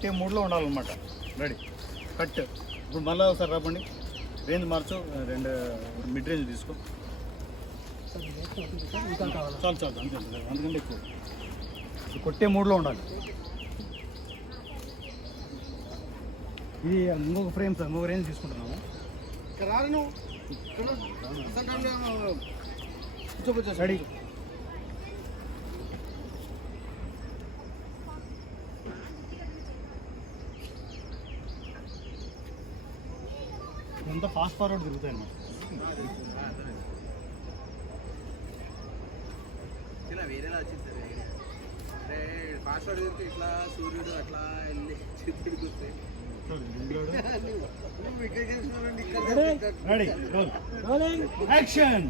కొట్టే మూడ్లో ఉండాలన్నమాట. Ready cut. ఇప్పుడు మళ్ళీ ఒకసారి రాబండి, రేంజ్ మార్చు, 2 మిడ్ రేంజ్ తీసుకో. చాలు చాలు అంతే, అందుకంటే ఎక్కువ. కొట్టే మూడ్లో ఉండాలి. ఇది ఇంకొక ఫ్రేమ్ సార్, ఇంకొక రేంజ్ తీసుకుంటున్నాము. రెడీ. ఎంత ఫాస్ట్ ఫార్వర్డ్ తిరుగుతాయి అన్నమాట. ఇలా వేరేలా వచ్చింది సార్. అంటే ఫాస్ట్ ఫార్వర్డ్ తిరిగితే ఇట్లా సూర్యుడు అట్లా వెళ్ళి చిత్తుడు కూర్చే. Ready rolling action.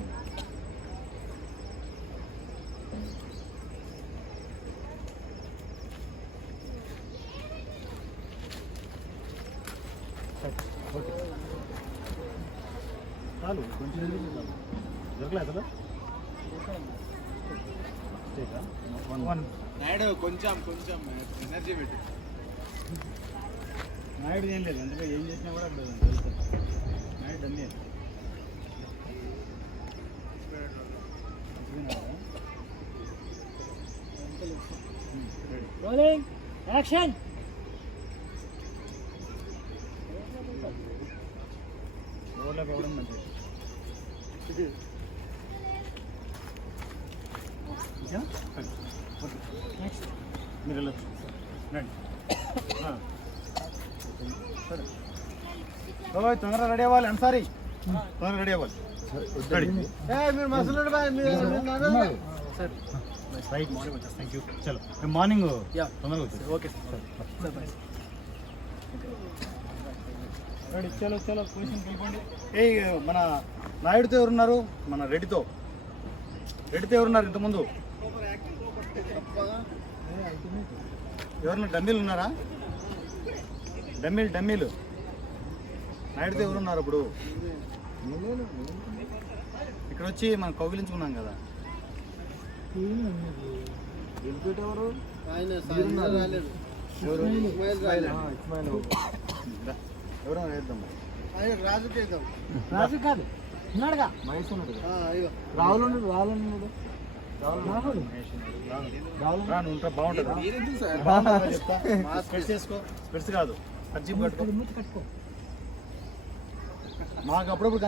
చాలు, కొంచెం దొరకలే కదా. నాయుడు కొంచెం కొంచెం ఎనర్జీ పెట్టి. నాయుడు ఏం లేదు, అందుకే ఏం చేసినా కూడా తెలుసు. నాయుడు అన్నీ రోలింగ్ యాక్షన్. రోడ్లో పోవడం మంచిది. మీరు వెళ్ళచ్చు. రండి. సరే తొందరగా రెడీ అవ్వాలి. అన్సారీ తొందరగా రెడీ అవ్వాలి. రెడీ. మీరు మసలు సార్ రైట్ మార్నింగ్ వచ్చేస్తాను. Thank you. చలో మేము మార్నింగ్ తొందరగా వచ్చేది. Okay sir. రెడీ. చలో చలో పొజిషన్కి వెళ్ళిపోండి. మన నాయుడుతో ఎవరున్నారు? మన రెడ్డితో ఎవరున్నారు? ఇంతకుముందు ఎవరన్నా డమ్మీలు ఉన్నారా? డమ్మీలు నాయుడుతో ఎవరున్నారు? అప్పుడు ఇక్కడ వచ్చి మనం కౌగిలించుకున్నాం కదా. ఎవరో వేద్దాం. రాజు కాదు, ఉన్నాడుగా. మహేష్ ఉన్నాడు కదా. రాహుల్ బాగుంటుంది. స్పెట్స్ వేసుకో. స్పెట్స్ కాదు, కర్చీఫ్ కట్టుకో. మాకు అప్పుడప్పుడు